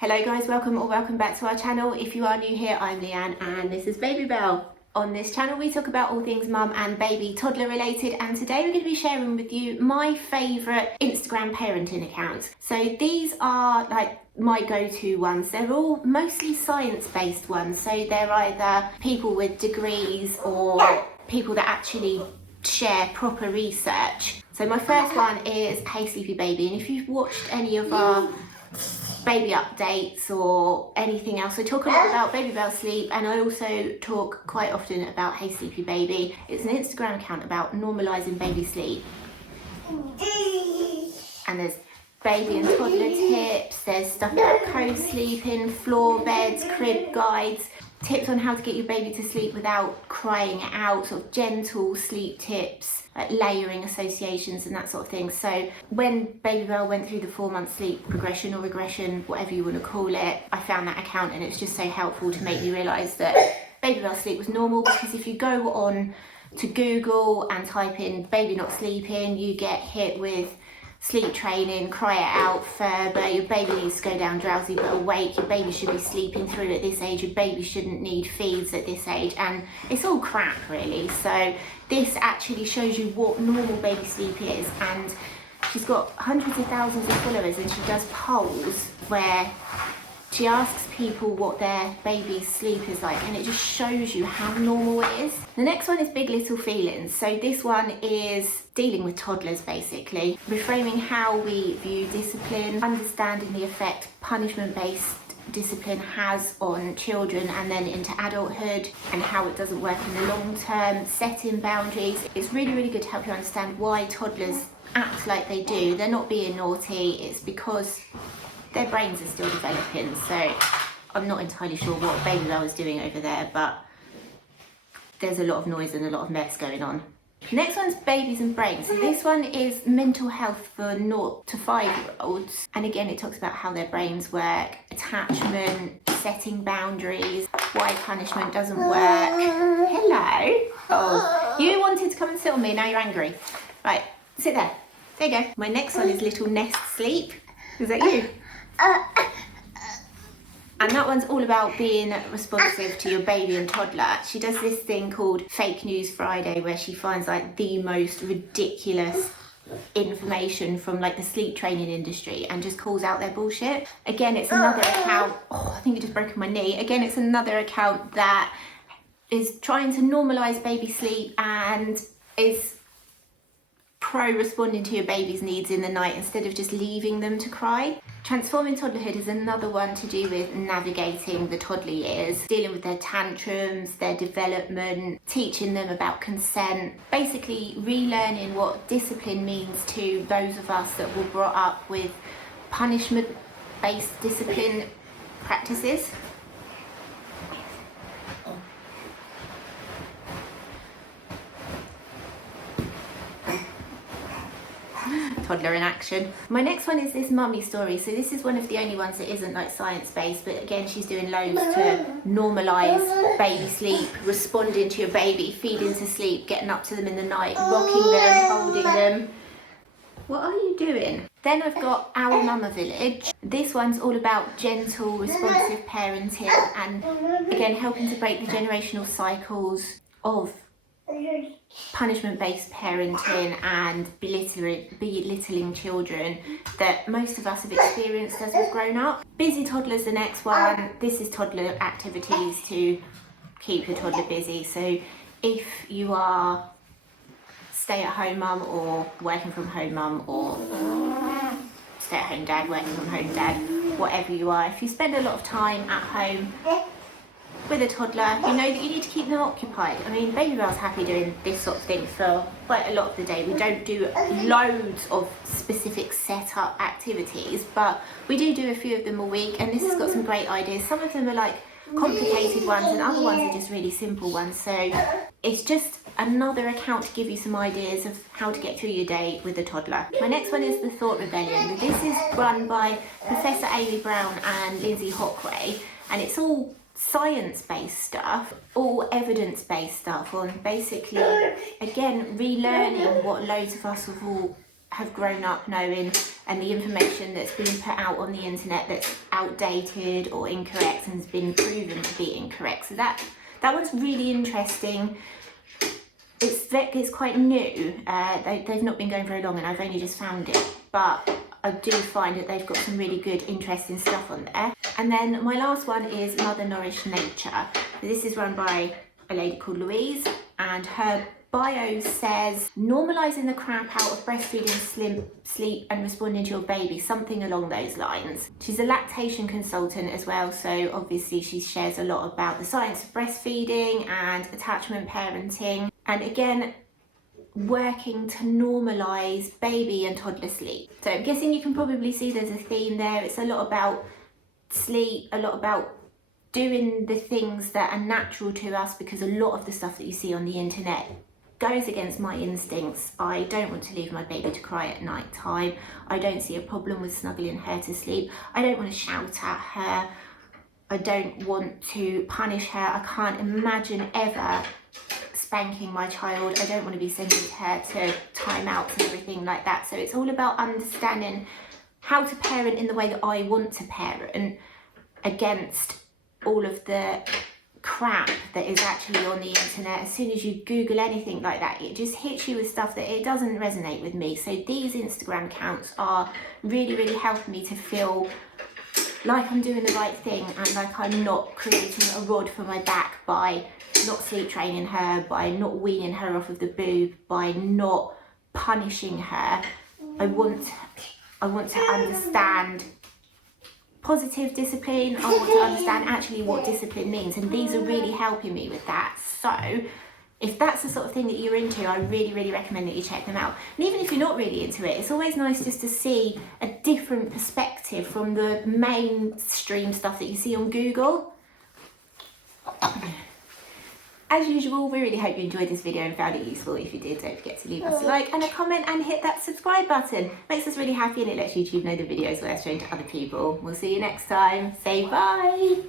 Hello guys, welcome back to our channel. If you are new here, I'm Leanne and this is Baby Bell. On this channel we talk about all things mum and baby toddler related, and today we're going to be sharing with you my favourite Instagram parenting accounts. So these are like my go-to ones. They're all mostly science-based ones, so they're either people with degrees or people that actually share proper research. So my first one is Hey Sleepy Baby, and if you've watched any of our baby updates or anything else, I talk a lot about Baby Bell sleep, and I also talk quite often about Hey Sleepy Baby. It's an Instagram account about normalising baby sleep, and there's baby and toddler tips, there's stuff about co-sleeping, floor beds, crib guides, tips on how to get your baby to sleep without crying it out, sort of gentle sleep tips, like layering associations and that sort of thing. So when Baby Bell went through the 4-month sleep progression or regression, whatever you want to call it, I found that account and it's just so helpful to make me realise that Baby Bell sleep was normal, because if you go on to Google and type in baby not sleeping, you get hit with sleep training, cry it out further, your baby needs to go down drowsy but awake, your baby should be sleeping through at this age, your baby shouldn't need feeds at this age, and it's all crap really. So this actually shows you what normal baby sleep is, and she's got hundreds of thousands of followers, and she does polls where she asks people what their baby's sleep is like, and it just shows you how normal it is. The next one is Big Little Feelings. So this one is dealing with toddlers basically, reframing how we view discipline, understanding the effect punishment-based discipline has on children and then into adulthood, and how it doesn't work in the long term, setting boundaries. It's really good to help you understand why toddlers act like they do. They're not being naughty, it's because their brains are still developing. So I'm not entirely sure what Baby Bell is doing over there, but there's a lot of noise and a lot of mess going on. Next one's Babies and Brains. So this one is mental health for 0 to 5-year-olds. And again, it talks about how their brains work, attachment, setting boundaries, why punishment doesn't work. Hello. Oh, you wanted to come and sit on me, now you're angry. Right, sit there. There you go. My next one is Little Nest Sleep. Is that you? And that one's all about being responsive to your baby and toddler. She does this thing called Fake News Friday, where she finds like the most ridiculous information from like the sleep training industry and just calls out their bullshit. Again, it's another account, I think it just broke my knee. Again, it's another account that is trying to normalise baby sleep and is pro responding to your baby's needs in the night instead of just leaving them to cry. Transforming Toddlerhood is another one to do with navigating the toddler years, dealing with their tantrums, their development, teaching them about consent, basically relearning what discipline means to those of us that were brought up with punishment-based discipline practices. Toddler in action. My next one is this mummy story. So this is one of the only ones that isn't like science-based, but again, she's doing loads to normalise baby sleep, responding to your baby, feeding to sleep, getting up to them in the night, rocking them, holding them. What are you doing? Then I've got Our Mama Village. This one's all about gentle, responsive parenting, and again, helping to break the generational cycles of punishment-based parenting and belittling children that most of us have experienced as we've grown up. Busy Toddler's the next one. This is toddler activities to keep your toddler busy. So if you are stay-at-home mum or working from home mum or stay-at-home dad, working from home dad, whatever you are, if you spend a lot of time at home with a toddler, you know that you need to keep them occupied. I mean, Baby Bell's happy doing this sort of thing for quite a lot of the day. We don't do loads of specific set-up activities, but we do a few of them a week, and this has got some great ideas. Some of them are like complicated ones, and other ones are just really simple ones. So it's just another account to give you some ideas of how to get through your day with a toddler. My next one is The Thought Rebellion. This is run by Professor Amy Brown and Lindsay Hockway, and it's all science-based stuff, all evidence-based stuff on basically, again, relearning what loads of us have all have grown up knowing, and the information that's been put out on the internet that's outdated or incorrect and has been proven to be incorrect. So that one's really interesting. It's quite new. They've not been going very long, and I've only just found it, but I do find that they've got some really good, interesting stuff on there. And then my last one is Mother Nourished Nature. This is run by a lady called Louise, and her bio says normalising the crap out of breastfeeding, sleep and responding to your baby, something along those lines. She's a lactation consultant as well, so obviously she shares a lot about the science of breastfeeding and attachment parenting, and again working to normalise baby and toddler sleep. So I'm guessing you can probably see there's a theme there. It's a lot about sleep, a lot about doing the things that are natural to us, because a lot of the stuff that you see on the internet goes against my instincts. I don't want to leave my baby to cry at night time. I don't see a problem with snuggling her to sleep. I don't want to shout at her. I don't want to punish her. I can't imagine ever spanking my child. I don't want to be sending her to timeouts and everything like that. So it's all about understanding how to parent in the way that I want to parent, against all of the crap that is actually on the internet. As soon as you Google anything like that, it just hits you with stuff that it doesn't resonate with me. So these Instagram accounts are really, really helping me to feel like I'm doing the right thing, and like I'm not creating a rod for my back by not sleep training her, by not weaning her off of the boob, by not punishing her. I want to understand positive discipline. I want to understand actually what discipline means, and these are really helping me with that. So if that's the sort of thing that you're into, I really, really recommend that you check them out. And even if you're not really into it, it's always nice just to see a different perspective from the mainstream stuff that you see on Google. As usual, we really hope you enjoyed this video and found it useful. If you did, don't forget to leave us a like and a comment and hit that subscribe button. Makes us really happy, and it lets YouTube know the video is worth showing to other people. We'll see you next time. Say bye.